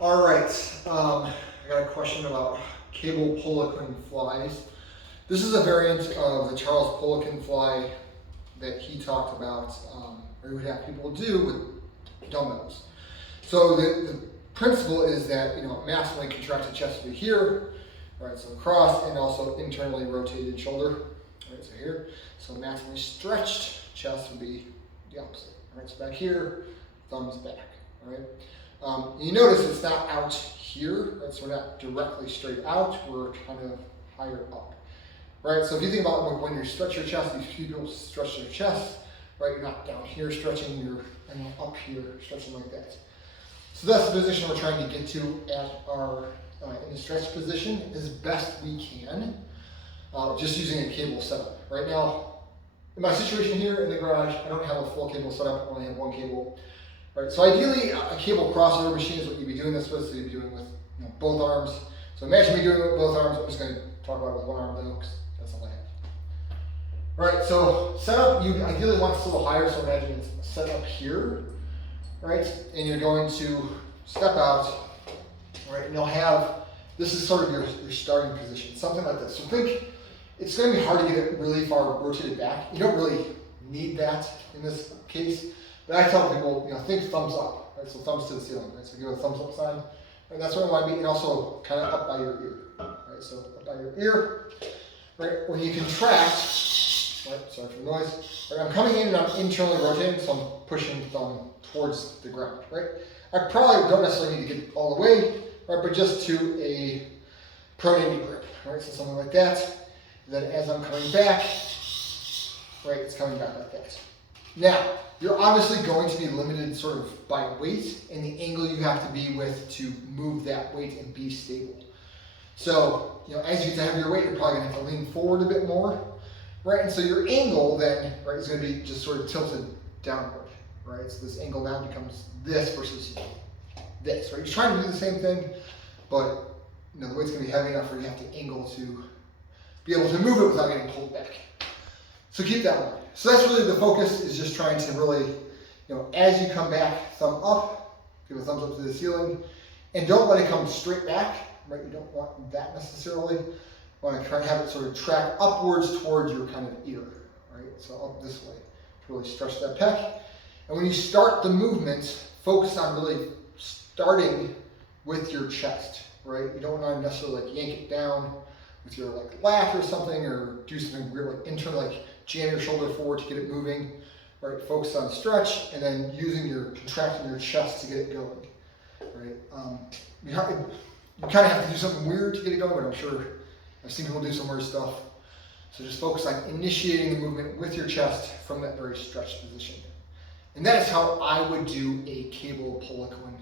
All right, I got a question about cable Poliquin flies. This is a variant of the Charles Poliquin fly that he talked about, or he would have people do with dumbbells. So the principle is that, maximally contracted chest would be here, right? So across, and also internally rotated shoulder, right? So here. So maximally stretched chest would be the opposite, right? So back here, thumbs back, right? You notice it's not out here, right? So we're not directly straight out, we're kind of higher up, right? So if you think about when you stretch your chest, these people stretch their chest, right? You're not down here stretching, you're up here stretching like that. So that's the position we're trying to get to at our in the stretch position as best we can, just using a cable setup. Right now, in my situation here in the garage, I don't have a full cable setup, I only have one cable. Right, so ideally, a cable crossover machine is what you'd be doing this with, so you'd be doing with both arms. So imagine me doing it with both arms. I'm just going to talk about it with one arm though, because that's all I have. All right, so setup, you ideally want it a little higher, so imagine it's set up here, right? And you're going to step out, right? And you'll have, this is sort of your starting position, something like this. So think, it's going to be hard to get it really far rotated back. You don't really need that in this case. But I tell people, think thumbs up, right? So thumbs to the ceiling, right? So give a thumbs up sign, and that's what I want to be, and also kind of up by your ear, right? So up by your ear, right? When you contract, right? Sorry for the noise. Right? I'm coming in and I'm internally rotating, so I'm pushing the thumb towards the ground, right? I probably don't necessarily need to get all the way, right? But just to a pronated grip, right? So something like that. And then as I'm coming back, right? It's coming back like that. Now, you're obviously going to be limited sort of by weight and the angle you have to be with to move that weight and be stable. So, as you get to heavier weight, you're probably going to have to lean forward a bit more, right? And so your angle then, right, is going to be just sort of tilted downward, right? So this angle now becomes this versus this, right? You're trying to do the same thing, but the weight's going to be heavy enough where you have to angle to be able to move it without getting pulled back. So keep that in mind. So that's really the focus, is just trying to really, as you come back, thumb up, give a thumbs up to the ceiling, and don't let it come straight back, right? You don't want that necessarily. You want to try and have it sort of track upwards towards your kind of ear, right? So up this way to really stretch that pec. And when you start the movement, focus on really starting with your chest, right? You don't want to necessarily yank it down with your lat or something, or do something weird internally, jam your shoulder forward to get it moving, right? Focus on stretch, and then contracting your chest to get it going, right? You kind of have to do something weird to get it going, but I'm sure I've seen people do some weird stuff. So just focus on initiating the movement with your chest from that very stretched position. And that is how I would do a cable Poliquin